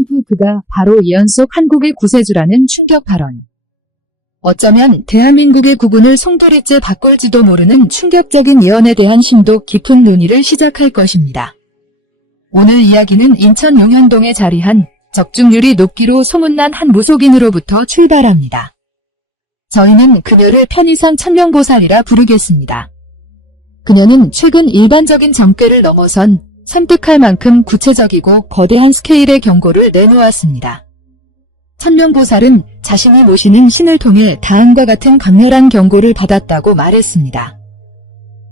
트럼프 그가 바로 예언 속 한국의 구세주라는 충격 발언. 어쩌면 대한민국의 국운을 송두리째 바꿀지도 모르는 충격적인 예언에 대한 심도 깊은 논의를 시작할 것입니다. 오늘 이야기는 인천 용현동에 자리한 적중률이 높기로 소문난 한 무속인으로부터 출발합니다. 저희는 그녀를 편의상 천명보살이라 부르겠습니다. 그녀는 최근 일반적인 점괘를 넘어선 설득할 만큼 구체적이고 거대한 스케일의 경고를 내놓았습니다. 천명보살은 자신이 모시는 신을 통해 다음과 같은 강렬한 경고를 받았다고 말했습니다.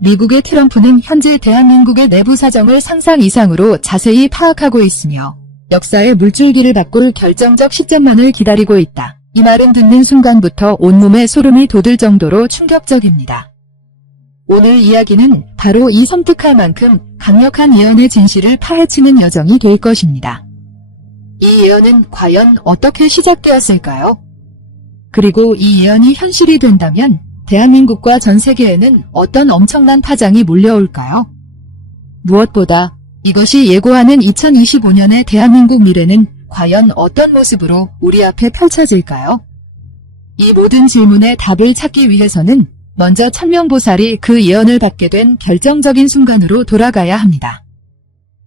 미국의 트럼프는 현재 대한민국의 내부 사정을 상상 이상으로 자세히 파악하고 있으며 역사의 물줄기를 바꿀 결정적 시점만을 기다리고 있다. 이 말은 듣는 순간부터 온몸에 소름이 돋을 정도로 충격적입니다. 오늘 이야기는 바로 이 섬뜩할 만큼 강력한 예언의 진실을 파헤치는 여정이 될 것입니다. 이 예언은 과연 어떻게 시작되었을까요? 그리고 이 예언이 현실이 된다면 대한민국과 전 세계에는 어떤 엄청난 파장이 몰려올까요? 무엇보다 이것이 예고하는 2025년의 대한민국 미래는 과연 어떤 모습으로 우리 앞에 펼쳐질까요? 이 모든 질문에 답을 찾기 위해서는 먼저 천명보살이 그 예언을 받게 된 결정적인 순간으로 돌아가야 합니다.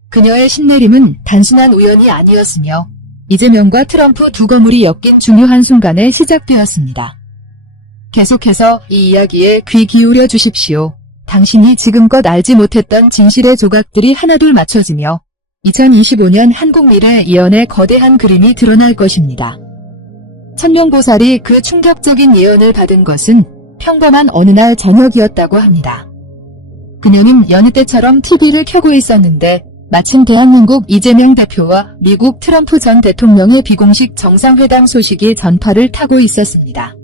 그녀의 신내림은 단순한 우연이 아니었으며 이재명과 트럼프 두 거물이 엮인 중요한 순간에 시작되었습니다. 계속해서 이 이야기에 귀 기울여 주십시오. 당신이 지금껏 알지 못했던 진실의 조각들이 하나둘 맞춰지며 2025년 한국 미래 예언의 거대한 그림이 드러날 것입니다. 천명보살이 그 충격적인 예언을 받은 것은 평범한 어느 날 저녁이었다고 합니다. 그녀는 여느 때처럼 TV를 켜고 있었는데 마침 대한민국 이재명 대표와 미국 트럼프 전 대통령의 비공식 정상회담 소식이 전파를 타고 있었습니다.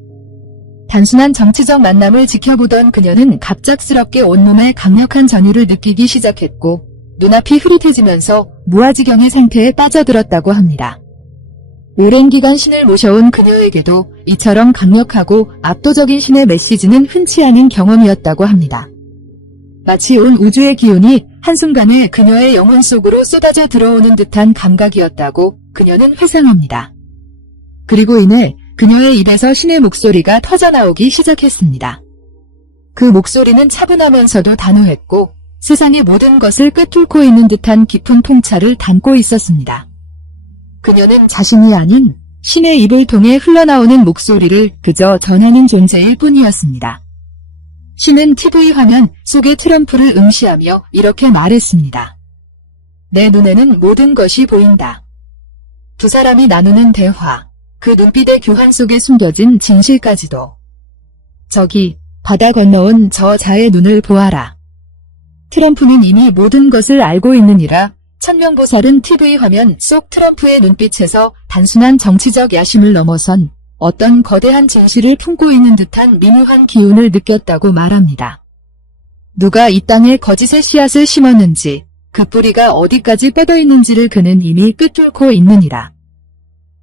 단순한 정치적 만남을 지켜보던 그녀는 갑작스럽게 온몸에 강력한 전율을 느끼기 시작했고 눈앞이 흐릿해지면서 무아지경의 상태에 빠져들었다고 합니다. 오랜 기간 신을 모셔온 그녀에게도 이처럼 강력하고 압도적인 신의 메시지는 흔치 않은 경험이었다고 합니다. 마치 온 우주의 기운이 한순간에 그녀의 영혼 속으로 쏟아져 들어오는 듯한 감각이었다고 그녀는 회상합니다. 그리고 이내 그녀의 입에서 신의 목소리가 터져나오기 시작했습니다. 그 목소리는 차분하면서도 단호했고 세상의 모든 것을 꿰뚫고 있는 듯한 깊은 통찰을 담고 있었습니다. 그녀는 자신이 아닌 신의 입을 통해 흘러나오는 목소리를 그저 전하는 존재일 뿐이었습니다. 신은 TV 화면 속의 트럼프를 응시하며 이렇게 말했습니다. 내 눈에는 모든 것이 보인다. 두 사람이 나누는 대화, 그 눈빛의 교환 속에 숨겨진 진실까지도. 저기 바다 건너온 저 자의 눈을 보아라. 트럼프는 이미 모든 것을 알고 있느니라. 천명보살은 TV 화면 속 트럼프의 눈빛에서 단순한 정치적 야심을 넘어선 어떤 거대한 진실을 품고 있는 듯한 미묘한 기운을 느꼈다고 말합니다. 누가 이 땅에 거짓의 씨앗을 심었는지 그 뿌리가 어디까지 뻗어 있는지를 그는 이미 꿰뚫고 있느니라.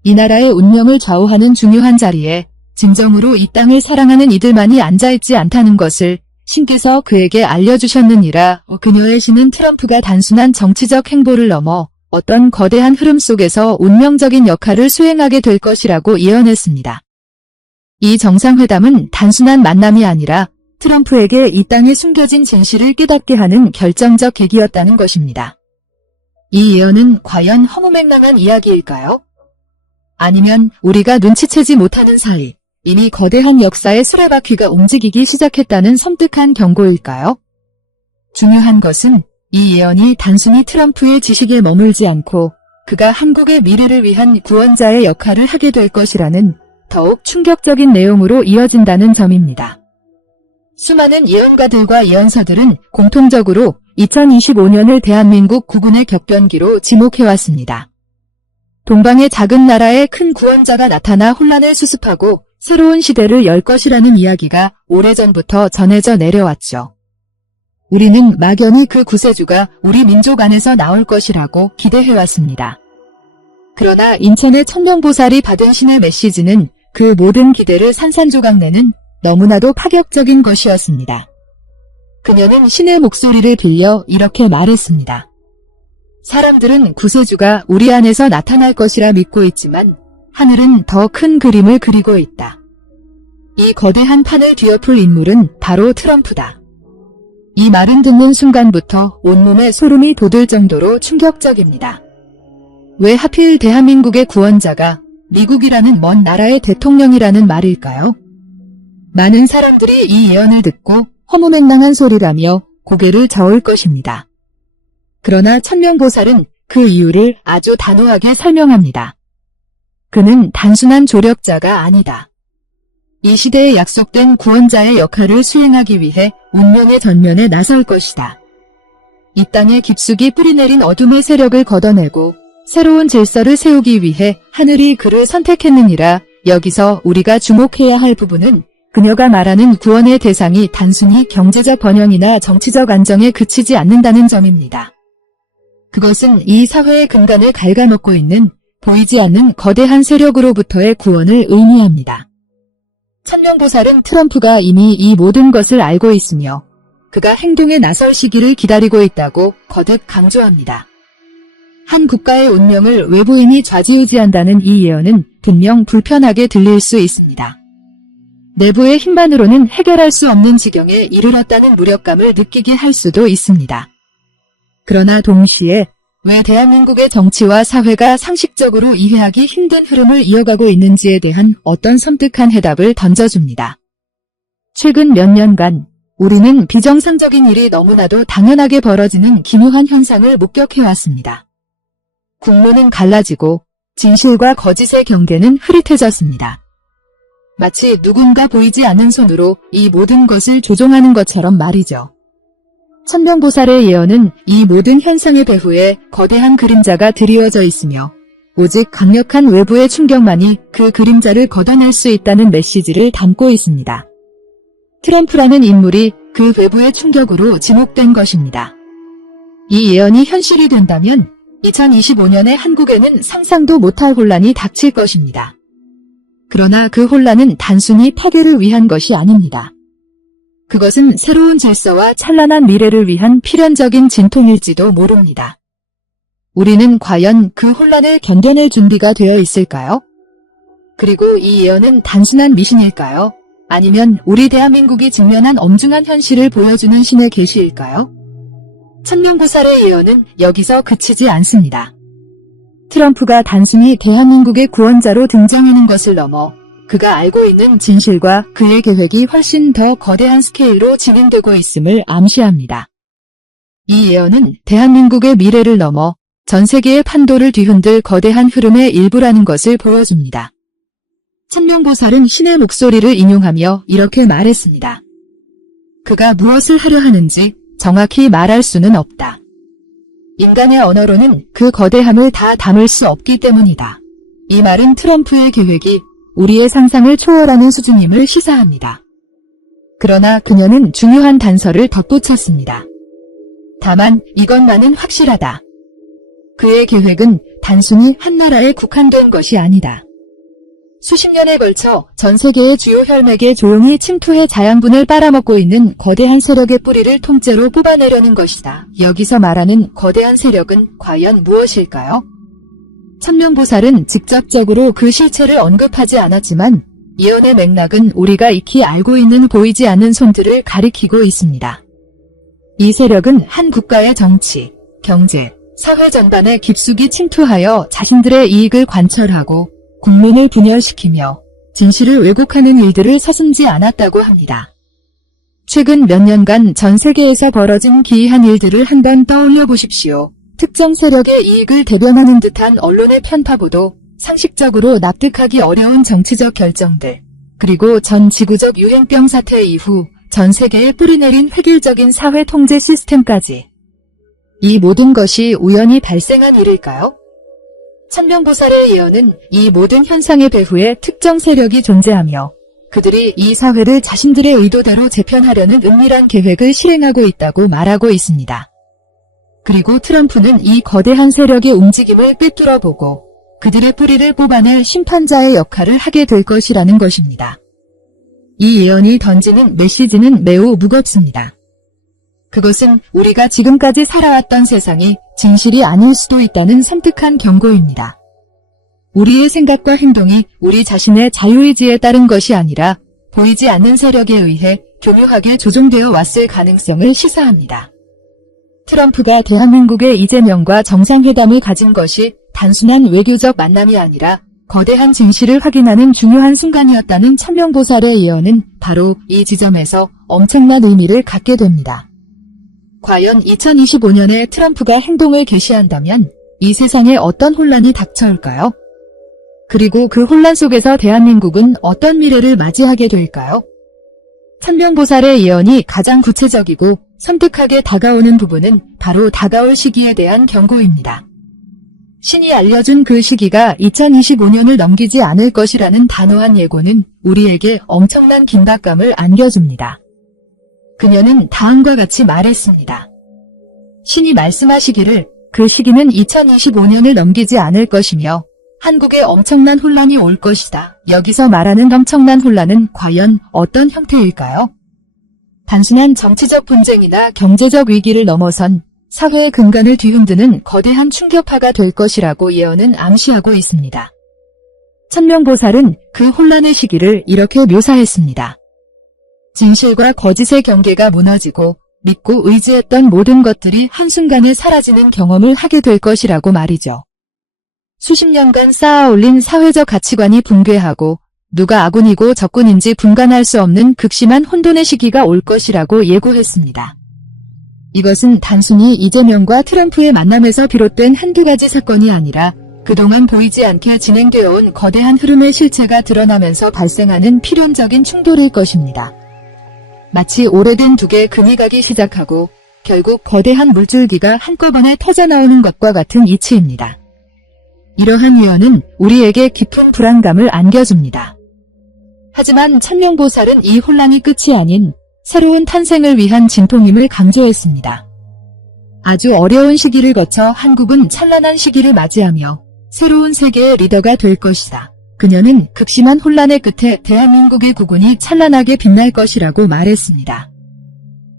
이 나라의 운명을 좌우하는 중요한 자리에 진정으로 이 땅을 사랑하는 이들만이 앉아있지 않다는 것을 신께서 그에게 알려주셨느니라. 그녀의 신은 트럼프가 단순한 정치적 행보를 넘어 어떤 거대한 흐름 속에서 운명적인 역할을 수행하게 될 것이라고 예언했습니다. 이 정상회담은 단순한 만남이 아니라 트럼프에게 이 땅에 숨겨진 진실을 깨닫게 하는 결정적 계기였다는 것입니다. 이 예언은 과연 허무맹랑한 이야기일까요? 아니면 우리가 눈치채지 못하는 사이 이미 거대한 역사의 수레바퀴가 움직이기 시작했다는 섬뜩한 경고일까요? 중요한 것은 이 예언이 단순히 트럼프의 지식에 머물지 않고 그가 한국의 미래를 위한 구원자의 역할을 하게 될 것이라는 더욱 충격적인 내용으로 이어진다는 점입니다. 수많은 예언가들과 예언서들은 공통적으로 2025년을 대한민국 국운의 격변기로 지목해왔습니다. 동방의 작은 나라에 큰 구원자가 나타나 혼란을 수습하고 새로운 시대를 열 것이라는 이야기가 오래전부터 전해져 내려왔죠. 우리는 막연히 그 구세주가 우리 민족 안에서 나올 것이라고 기대해왔습니다. 그러나 인천의 천명보살이 받은 신의 메시지는 그 모든 기대를 산산조각내는 너무나도 파격적인 것이었습니다. 그녀는 신의 목소리를 빌려 이렇게 말했습니다. 사람들은 구세주가 우리 안에서 나타날 것이라 믿고 있지만 하늘은 더 큰 그림을 그리고 있다. 이 거대한 판을 뒤엎을 인물은 바로 트럼프다. 이 말은 듣는 순간부터 온몸에 소름이 돋을 정도로 충격적입니다. 왜 하필 대한민국의 구원자가 미국이라는 먼 나라의 대통령이라는 말일까요? 많은 사람들이 이 예언을 듣고 허무맹랑한 소리라며 고개를 저을 것입니다. 그러나 천명보살은 그 이유를 아주 단호하게 설명합니다. 그는 단순한 조력자가 아니다. 이 시대에 약속된 구원자의 역할을 수행하기 위해 운명의 전면에 나설 것이다. 이 땅에 깊숙이 뿌리내린 어둠의 세력을 걷어내고 새로운 질서를 세우기 위해 하늘이 그를 선택했느니라. 여기서 우리가 주목해야 할 부분은 그녀가 말하는 구원의 대상이 단순히 경제적 번영이나 정치적 안정에 그치지 않는다는 점입니다. 그것은 이 사회의 근간을 갉아먹고 있는 보이지 않는 거대한 세력으로부터의 구원을 의미합니다. 천명보살은 트럼프가 이미 이 모든 것을 알고 있으며 그가 행동에 나설 시기를 기다리고 있다고 거듭 강조합니다. 한 국가의 운명을 외부인이 좌지우지한다는 이 예언은 분명 불편하게 들릴 수 있습니다. 내부의 힘만으로는 해결할 수 없는 지경에 이르렀다는 무력감을 느끼게 할 수도 있습니다. 그러나 동시에 왜 대한민국의 정치와 사회가 상식적으로 이해하기 힘든 흐름을 이어가고 있는지에 대한 어떤 섬뜩한 해답을 던져줍니다. 최근 몇 년간 우리는 비정상적인 일이 너무나도 당연하게 벌어지는 기묘한 현상을 목격해왔습니다. 국론은 갈라지고 진실과 거짓의 경계는 흐릿해졌습니다. 마치 누군가 보이지 않는 손으로 이 모든 것을 조종하는 것처럼 말이죠. 천명보살의 예언은 이 모든 현상의 배후에 거대한 그림자가 드리워져 있으며 오직 강력한 외부의 충격만이 그 그림자를 걷어낼 수 있다는 메시지를 담고 있습니다. 트럼프라는 인물이 그 외부의 충격으로 지목된 것입니다. 이 예언이 현실이 된다면 2025년에 한국에는 상상도 못할 혼란이 닥칠 것입니다. 그러나 그 혼란은 단순히 파괴를 위한 것이 아닙니다. 그것은 새로운 질서와 찬란한 미래를 위한 필연적인 진통일지도 모릅니다. 우리는 과연 그 혼란을 견뎌낼 준비가 되어 있을까요? 그리고 이 예언은 단순한 미신일까요? 아니면 우리 대한민국이 직면한 엄중한 현실을 보여주는 신의 계시일까요? 천명보살의 예언은 여기서 그치지 않습니다. 트럼프가 단순히 대한민국의 구원자로 등장하는 것을 넘어 그가 알고 있는 진실과 그의 계획이 훨씬 더 거대한 스케일로 진행되고 있음을 암시합니다. 이 예언은 대한민국의 미래를 넘어 전 세계의 판도를 뒤흔들 거대한 흐름의 일부라는 것을 보여줍니다. 천명보살은 신의 목소리를 인용하며 이렇게 말했습니다. 그가 무엇을 하려 하는지 정확히 말할 수는 없다. 인간의 언어로는 그 거대함을 다 담을 수 없기 때문이다. 이 말은 트럼프의 계획이 우리의 상상을 초월하는 수준임을 시사합니다. 그러나 그녀는 중요한 단서를 덧붙였습니다. 다만 이것만은 확실하다. 그의 계획은 단순히 한 나라에 국한된 것이 아니다. 수십 년에 걸쳐 전 세계의 주요 혈맥에 조용히 침투해 자양분을 빨아먹고 있는 거대한 세력의 뿌리를 통째로 뽑아내려는 것이다. 여기서 말하는 거대한 세력은 과연 무엇일까요? 천명보살은 직접적으로 그 실체를 언급하지 않았지만 예언의 맥락은 우리가 익히 알고 있는 보이지 않는 손들을 가리키고 있습니다. 이 세력은 한 국가의 정치, 경제, 사회 전반에 깊숙이 침투하여 자신들의 이익을 관철하고 국민을 분열시키며 진실을 왜곡하는 일들을 서슴지 않았다고 합니다. 최근 몇 년간 전 세계에서 벌어진 기이한 일들을 한번 떠올려 보십시오. 특정 세력의 이익을 대변하는 듯한 언론의 편파보도, 상식적으로 납득하기 어려운 정치적 결정들, 그리고 전 지구적 유행병 사태 이후 전 세계에 뿌리내린 획일적인 사회 통제 시스템까지. 이 모든 것이 우연히 발생한 일일까요? 천명보살의 예언은 이 모든 현상의 배후에 특정 세력이 존재하며 그들이 이 사회를 자신들의 의도대로 재편하려는 은밀한 계획을 실행하고 있다고 말하고 있습니다. 그리고 트럼프는 이 거대한 세력의 움직임을 꿰뚫어보고 그들의 뿌리를 뽑아낼 심판자의 역할을 하게 될 것이라는 것입니다. 이 예언이 던지는 메시지는 매우 무겁습니다. 그것은 우리가 지금까지 살아왔던 세상이 진실이 아닐 수도 있다는 섬뜩한 경고입니다. 우리의 생각과 행동이 우리 자신의 자유의지에 따른 것이 아니라 보이지 않는 세력에 의해 교묘하게 조종되어 왔을 가능성을 시사합니다. 트럼프가 대한민국의 이재명과 정상회담을 가진 것이 단순한 외교적 만남이 아니라 거대한 진실을 확인하는 중요한 순간이었다는 천명보살의 예언은 바로 이 지점에서 엄청난 의미를 갖게 됩니다. 과연 2025년에 트럼프가 행동을 개시한다면 이 세상에 어떤 혼란이 닥쳐올까요? 그리고 그 혼란 속에서 대한민국은 어떤 미래를 맞이하게 될까요? 천명보살의 예언이 가장 구체적이고 섬뜩하게 다가오는 부분은 바로 다가올 시기에 대한 경고입니다. 신이 알려준 그 시기가 2025년을 넘기지 않을 것이라는 단호한 예고는 우리에게 엄청난 긴박감을 안겨줍니다. 그녀는 다음과 같이 말했습니다. 신이 말씀하시기를 그 시기는 2025년을 넘기지 않을 것이며 한국에 엄청난 혼란이 올 것이다. 여기서 말하는 엄청난 혼란은 과연 어떤 형태일까요? 단순한 정치적 분쟁이나 경제적 위기를 넘어선 사회의 근간을 뒤흔드는 거대한 충격파가 될 것이라고 예언은 암시하고 있습니다. 천명보살은 그 혼란의 시기를 이렇게 묘사했습니다. 진실과 거짓의 경계가 무너지고 믿고 의지했던 모든 것들이 한순간에 사라지는 경험을 하게 될 것이라고 말이죠. 수십 년간 쌓아올린 사회적 가치관이 붕괴하고 누가 아군이고 적군인지 분간할 수 없는 극심한 혼돈의 시기가 올 것이라고 예고했습니다. 이것은 단순히 이재명과 트럼프의 만남에서 비롯된 한두 가지 사건이 아니라 그동안 보이지 않게 진행되어 온 거대한 흐름의 실체가 드러나면서 발생하는 필연적인 충돌일 것입니다. 마치 오래된 둑에 금이 가기 시작하고 결국 거대한 물줄기가 한꺼번에 터져나오는 것과 같은 이치입니다. 이러한 예언은 우리에게 깊은 불안감을 안겨줍니다. 하지만 천명보살은 이 혼란이 끝이 아닌 새로운 탄생을 위한 진통임을 강조했습니다. 아주 어려운 시기를 거쳐 한국은 찬란한 시기를 맞이하며 새로운 세계의 리더가 될 것이다. 그녀는 극심한 혼란의 끝에 대한민국의 국운이 찬란하게 빛날 것이라고 말했습니다.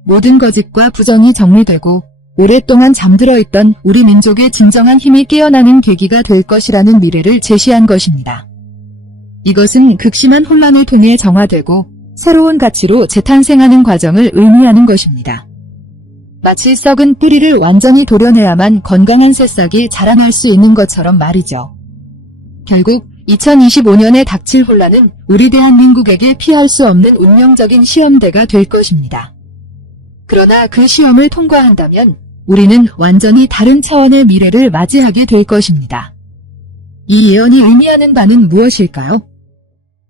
모든 거짓과 부정이 정리되고 오랫동안 잠들어 있던 우리 민족의 진정한 힘이 깨어나는 계기가 될 것이라는 미래를 제시한 것입니다. 이것은 극심한 혼란을 통해 정화되고 새로운 가치로 재탄생하는 과정을 의미하는 것입니다. 마치 썩은 뿌리를 완전히 도려내야만 건강한 새싹이 자라날 수 있는 것처럼 말이죠. 결국 2025년에 닥칠 혼란은 우리 대한민국에게 피할 수 없는 운명적인 시험대가 될 것입니다. 그러나 그 시험을 통과한다면 우리는 완전히 다른 차원의 미래를 맞이하게 될 것입니다. 이 예언이 의미하는 바는 무엇일까요?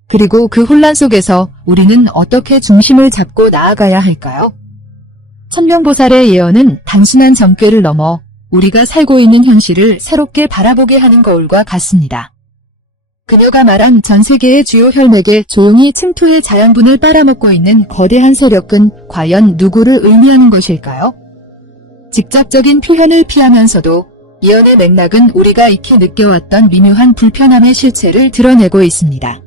그리고 그 혼란 속에서 우리는 어떻게 중심을 잡고 나아가야 할까요? 천명보살의 예언은 단순한 점괘를 넘어 우리가 살고 있는 현실을 새롭게 바라보게 하는 거울과 같습니다. 그녀가 말한 전 세계의 주요 혈맥에 조용히 침투해 자양분을 빨아먹고 있는 거대한 세력은 과연 누구를 의미하는 것일까요? 직접적인 표현을 피하면서도 예언의 맥락은 우리가 익히 느껴왔던 미묘한 불편함의 실체를 드러내고 있습니다.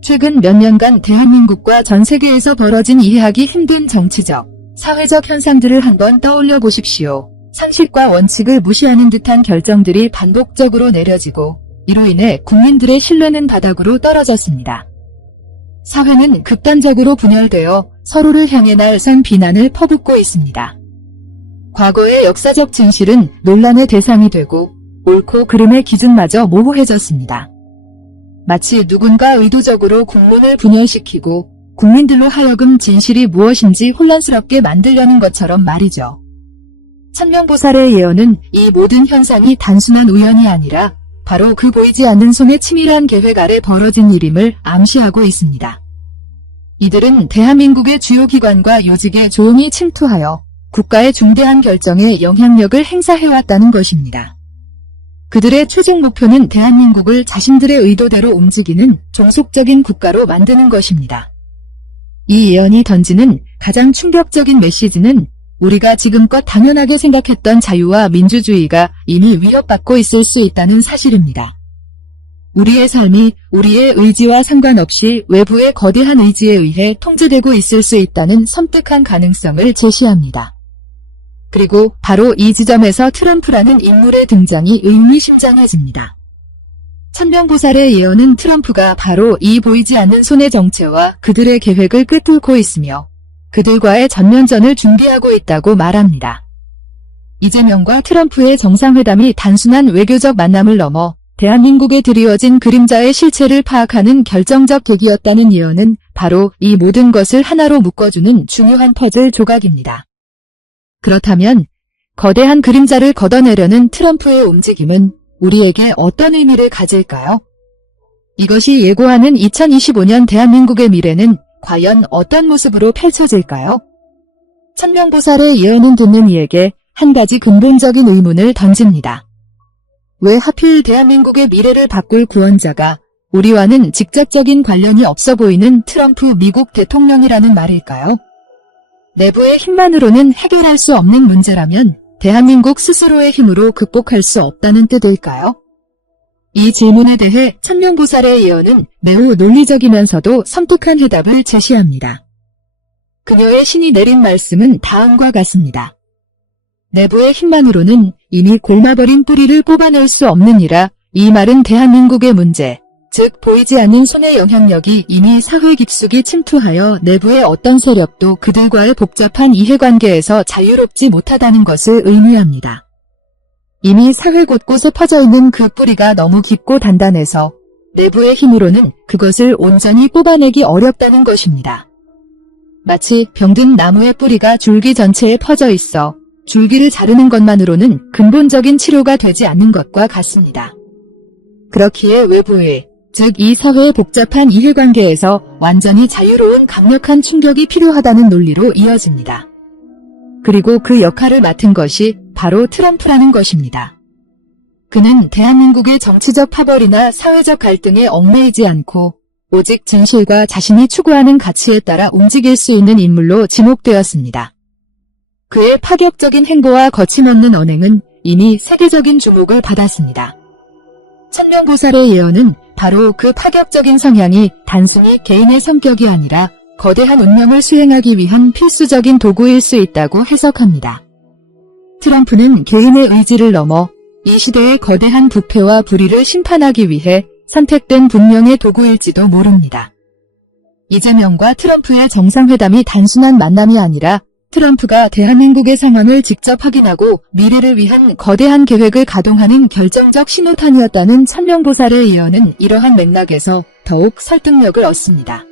최근 몇 년간 대한민국과 전 세계에서 벌어진 이해하기 힘든 정치적, 사회적 현상들을 한번 떠올려 보십시오. 상식과 원칙을 무시하는 듯한 결정들이 반복적으로 내려지고 이로 인해 국민들의 신뢰는 바닥으로 떨어졌습니다. 사회는 극단적으로 분열되어 서로를 향해 날선 비난을 퍼붓고 있습니다. 과거의 역사적 진실은 논란의 대상이 되고 옳고 그름의 기준마저 모호해졌습니다. 마치 누군가 의도적으로 국론을 분열시키고 국민들로 하여금 진실이 무엇인지 혼란스럽게 만들려는 것처럼 말이죠. 천명보살의 예언은 이 모든 현상이 단순한 우연이 아니라 바로 그 보이지 않는 손의 치밀한 계획 아래 벌어진 일임을 암시하고 있습니다. 이들은 대한민국의 주요 기관과 요직에 조용히 침투하여 국가의 중대한 결정에 영향력을 행사해왔다는 것입니다. 그들의 최종 목표는 대한민국을 자신들의 의도대로 움직이는 종속적인 국가로 만드는 것입니다. 이 예언이 던지는 가장 충격적인 메시지는 우리가 지금껏 당연하게 생각했던 자유와 민주주의가 이미 위협받고 있을 수 있다는 사실입니다. 우리의 삶이 우리의 의지와 상관없이 외부의 거대한 의지에 의해 통제되고 있을 수 있다는 섬뜩한 가능성을 제시합니다. 그리고 바로 이 지점에서 트럼프라는 인물의 등장이 의미심장해집니다. 천명보살의 예언은 트럼프가 바로 이 보이지 않는 손의 정체와 그들의 계획을 꿰뚫고 있으며 그들과의 전면전을 준비하고 있다고 말합니다. 이재명과 트럼프의 정상회담이 단순한 외교적 만남을 넘어 대한민국에 드리워진 그림자의 실체를 파악하는 결정적 계기였다는 예언은 바로 이 모든 것을 하나로 묶어주는 중요한 퍼즐 조각입니다. 그렇다면 거대한 그림자를 걷어내려는 트럼프의 움직임은 우리에게 어떤 의미를 가질까요? 이것이 예고하는 2025년 대한민국의 미래는 과연 어떤 모습으로 펼쳐질까요? 천명보살의 예언은 듣는 이에게 한 가지 근본적인 의문을 던집니다. 왜 하필 대한민국의 미래를 바꿀 구원자가 우리와는 직접적인 관련이 없어 보이는 트럼프 미국 대통령이라는 말일까요? 내부의 힘만으로는 해결할 수 없는 문제라면 대한민국 스스로의 힘으로 극복할 수 없다는 뜻일까요? 이 질문에 대해 천명보살의 예언은 매우 논리적이면서도 섬뜩한 해답을 제시합니다. 그녀의 신이 내린 말씀은 다음과 같습니다. 내부의 힘만으로는 이미 골마버린 뿌리를 뽑아낼 수 없느니라. 이 말은 대한민국의 문제, 즉 보이지 않는 손의 영향력이 이미 사회 깊숙이 침투하여 내부의 어떤 세력도 그들과의 복잡한 이해관계에서 자유롭지 못하다는 것을 의미합니다. 이미 사회 곳곳에 퍼져 있는 그 뿌리가 너무 깊고 단단해서 내부의 힘으로는 그것을 온전히 뽑아내기 어렵다는 것입니다. 마치 병든 나무의 뿌리가 줄기 전체에 퍼져 있어 줄기를 자르는 것만으로는 근본적인 치료가 되지 않는 것과 같습니다. 그렇기에 외부의, 즉 이 사회의 복잡한 이해관계에서 완전히 자유로운 강력한 충격이 필요하다는 논리로 이어집니다. 그리고 그 역할을 맡은 것이 바로 트럼프라는 것입니다. 그는 대한민국의 정치적 파벌이나 사회적 갈등에 얽매이지 않고 오직 진실과 자신이 추구하는 가치에 따라 움직일 수 있는 인물로 지목되었습니다. 그의 파격적인 행보와 거침없는 언행은 이미 세계적인 주목을 받았습니다. 천명보살의 예언은 바로 그 파격적인 성향이 단순히 개인의 성격이 아니라 거대한 운명을 수행하기 위한 필수적인 도구일 수 있다고 해석합니다. 트럼프는 개인의 의지를 넘어 이 시대의 거대한 부패와 불의를 심판하기 위해 선택된 분명의 도구일지도 모릅니다. 이재명과 트럼프의 정상회담이 단순한 만남이 아니라 트럼프가 대한민국의 상황을 직접 확인하고 미래를 위한 거대한 계획을 가동하는 결정적 신호탄이었다는 천명보살의 예언은 이러한 맥락에서 더욱 설득력을 얻습니다.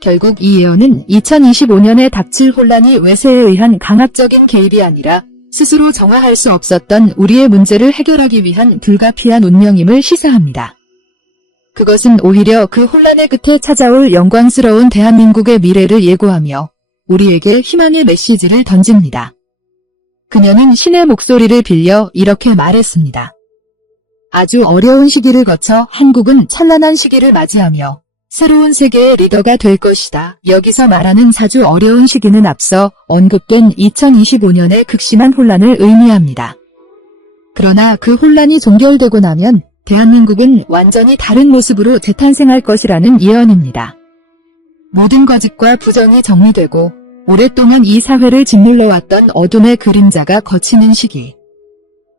결국 이 예언은 2025년에 닥칠 혼란이 외세에 의한 강압적인 개입이 아니라 스스로 정화할 수 없었던 우리의 문제를 해결하기 위한 불가피한 운명임을 시사합니다. 그것은 오히려 그 혼란의 끝에 찾아올 영광스러운 대한민국의 미래를 예고하며 우리에게 희망의 메시지를 던집니다. 그녀는 신의 목소리를 빌려 이렇게 말했습니다. 아주 어려운 시기를 거쳐 한국은 찬란한 시기를 맞이하며 새로운 세계의 리더가 될 것이다. 여기서 말하는 아주 어려운 시기는 앞서 언급된 2025년의 극심한 혼란을 의미합니다. 그러나 그 혼란이 종결되고 나면 대한민국은 완전히 다른 모습으로 재탄생할 것이라는 예언입니다. 모든 거짓과 부정이 정리되고 오랫동안 이 사회를 짓눌러왔던 어둠의 그림자가 걷히는 시기.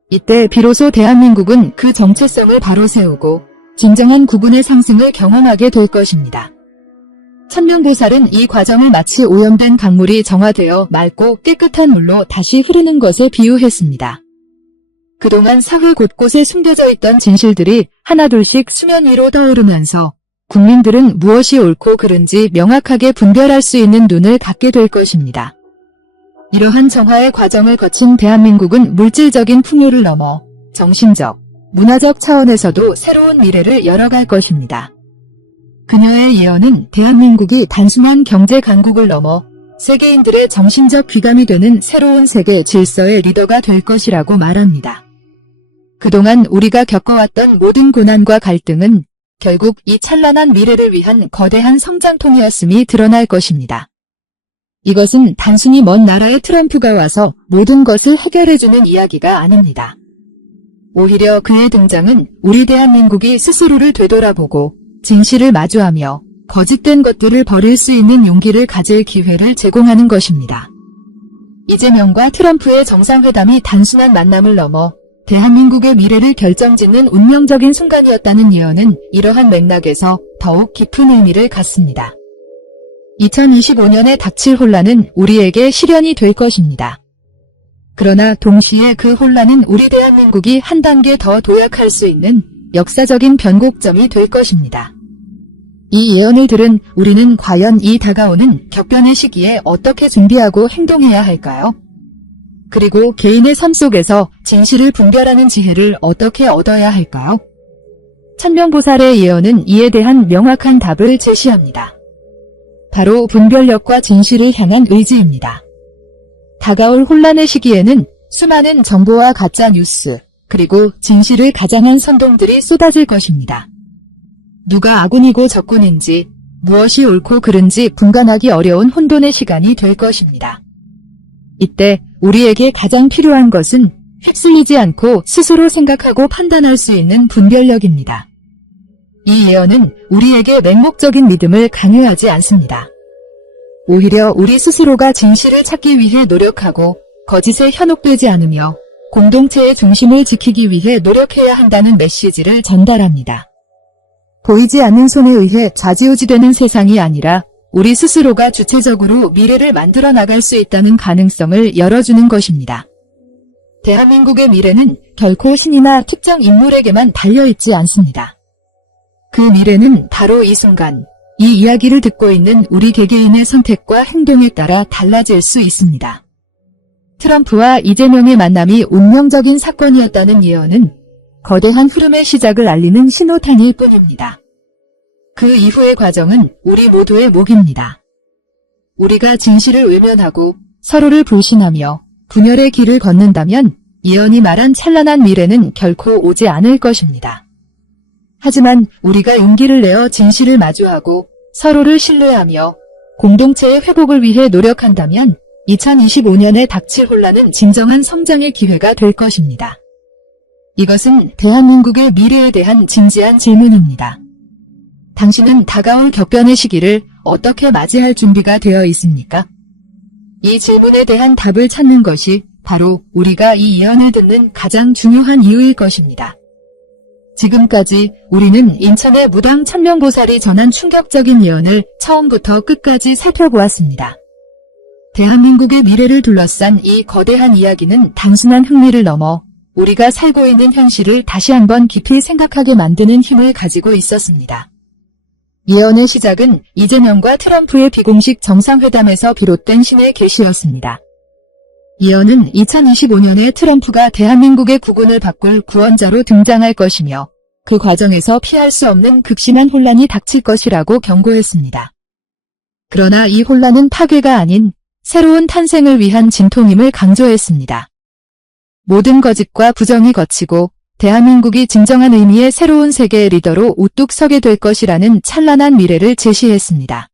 이때 비로소 대한민국은 그 정체성을 바로 세우고 진정한 구분의 상승을 경험하게 될 것입니다. 천명보살은 이 과정을 마치 오염된 강물이 정화되어 맑고 깨끗한 물로 다시 흐르는 것에 비유했습니다. 그동안 사회 곳곳에 숨겨져 있던 진실들이 하나둘씩 수면 위로 떠오르면서 국민들은 무엇이 옳고 그른지 명확하게 분별할 수 있는 눈을 갖게 될 것입니다. 이러한 정화의 과정을 거친 대한민국은 물질적인 풍요를 넘어 정신적, 문화적 차원에서도 새로운 미래를 열어갈 것입니다. 그녀의 예언은 대한민국이 단순한 경제 강국을 넘어 세계인들의 정신적 귀감이 되는 새로운 세계 질서의 리더가 될 것이라고 말합니다. 그동안 우리가 겪어왔던 모든 고난과 갈등은 결국 이 찬란한 미래를 위한 거대한 성장통이었음이 드러날 것입니다. 이것은 단순히 먼 나라의 트럼프가 와서 모든 것을 해결해주는 이야기가 아닙니다. 오히려 그의 등장은 우리 대한민국이 스스로를 되돌아보고 진실을 마주하며 거짓된 것들을 버릴 수 있는 용기를 가질 기회를 제공하는 것입니다. 이재명과 트럼프의 정상회담이 단순한 만남을 넘어 대한민국의 미래를 결정짓는 운명적인 순간이었다는 예언은 이러한 맥락에서 더욱 깊은 의미를 갖습니다. 2025년에 닥칠 혼란은 우리에게 실현이 될 것입니다. 그러나 동시에 그 혼란은 우리 대한민국이 한 단계 더 도약할 수 있는 역사적인 변곡점이 될 것입니다. 이 예언을 들은 우리는 과연 이 다가오는 격변의 시기에 어떻게 준비하고 행동해야 할까요? 그리고 개인의 삶 속에서 진실을 분별하는 지혜를 어떻게 얻어야 할까요? 천명보살의 예언은 이에 대한 명확한 답을 제시합니다. 바로 분별력과 진실을 향한 의지입니다. 다가올 혼란의 시기에는 수많은 정보와 가짜 뉴스, 그리고 진실을 가장한 선동들이 쏟아질 것입니다. 누가 아군이고 적군인지, 무엇이 옳고 그른지 분간하기 어려운 혼돈의 시간이 될 것입니다. 이때 우리에게 가장 필요한 것은 휩쓸리지 않고 스스로 생각하고 판단할 수 있는 분별력입니다. 이 예언은 우리에게 맹목적인 믿음을 강요하지 않습니다. 오히려 우리 스스로가 진실을 찾기 위해 노력하고 거짓에 현혹되지 않으며 공동체의 중심을 지키기 위해 노력해야 한다는 메시지를 전달합니다. 보이지 않는 손에 의해 좌지우지되는 세상이 아니라 우리 스스로가 주체적으로 미래를 만들어 나갈 수 있다는 가능성을 열어주는 것입니다. 대한민국의 미래는 결코 신이나 특정 인물에게만 달려있지 않습니다. 그 미래는 바로 이 순간, 이 이야기를 듣고 있는 우리 개개인의 선택과 행동에 따라 달라질 수 있습니다. 트럼프와 이재명의 만남이 운명적인 사건이었다는 예언은 거대한 흐름의 시작을 알리는 신호탄일 뿐입니다. 그 이후의 과정은 우리 모두의 몫입니다. 우리가 진실을 외면하고 서로를 불신하며 분열의 길을 걷는다면 예언이 말한 찬란한 미래는 결코 오지 않을 것입니다. 하지만 우리가 용기를 내어 진실을 마주하고 서로를 신뢰하며 공동체의 회복을 위해 노력한다면 2025년에 닥칠 혼란은 진정한 성장의 기회가 될 것입니다. 이것은 대한민국의 미래에 대한 진지한 질문입니다. 당신은 다가올 격변의 시기를 어떻게 맞이할 준비가 되어 있습니까? 이 질문에 대한 답을 찾는 것이 바로 우리가 이 예언을 듣는 가장 중요한 이유일 것입니다. 지금까지 우리는 인천의 무당 천명보살이 전한 충격적인 예언을 처음부터 끝까지 살펴보았습니다. 대한민국의 미래를 둘러싼 이 거대한 이야기는 단순한 흥미를 넘어 우리가 살고 있는 현실을 다시 한번 깊이 생각하게 만드는 힘을 가지고 있었습니다. 예언의 시작은 이재명과 트럼프의 비공식 정상회담에서 비롯된 신의 계시였습니다. 예언은 2025년에 트럼프가 대한민국의 국운을 바꿀 구원자로 등장할 것이며 그 과정에서 피할 수 없는 극심한 혼란이 닥칠 것이라고 경고했습니다. 그러나 이 혼란은 파괴가 아닌 새로운 탄생을 위한 진통임을 강조했습니다. 모든 거짓과 부정이 거치고 대한민국이 진정한 의미의 새로운 세계의 리더로 우뚝 서게 될 것이라는 찬란한 미래를 제시했습니다.